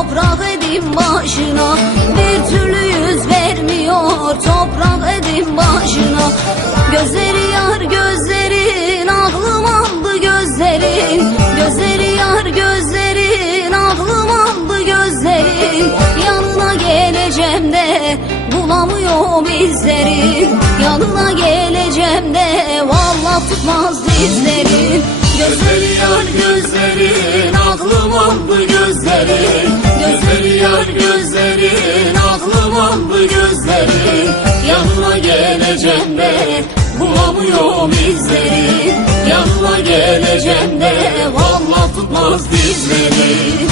toprak edin başına Bir türlü yüz vermiyor. Toprak edin başına Gözleri yar gözlerin aklım aldı gözlerin. Gözleri yar gözlerin aklım aldı gözlerin. Yanına geleceğim de bulamıyor bizlerin Yanına geleceğim de valla tutmaz dizlerin. Gözleri yar gözlerin aklım aldı gözlerin. Yar gözlerin aklım aldı gözlerin Yanına geleceğim de bulamıyorum izlerin Yanına geleceğim de vallahi tutmaz dizlerin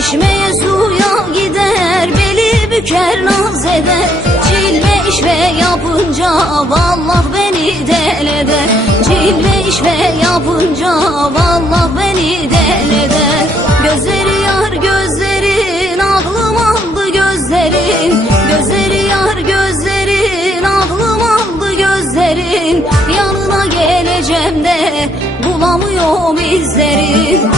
Çeşmeye suya gider beli büker naz eder. Cilve işve yapınca vallah beni deleder Cilve işve yapınca vallah beni deleder Gözleri yar gözlerin aklım aldı gözlerin. Gözleri yar gözlerin aklım aldı gözlerin. Yanına geleceğim de bulamıyorum izlerin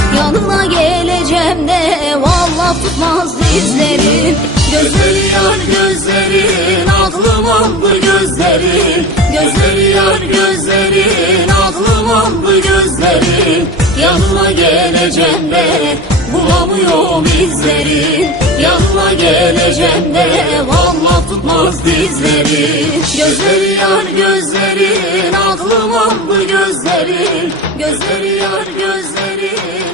tutmaz dizlerin Gözleri yar gözlerin aklım aldı gözlerin. Gözleri yar gözlerin aklım aldı gözlerin. Yanına geleceğim de bulamıyorum izlerin. Yanına geleceğim de vallahi tutmaz dizlerin. Gözleri yar gözlerin aklım aldı gözlerin. Gözleri yar gözlerin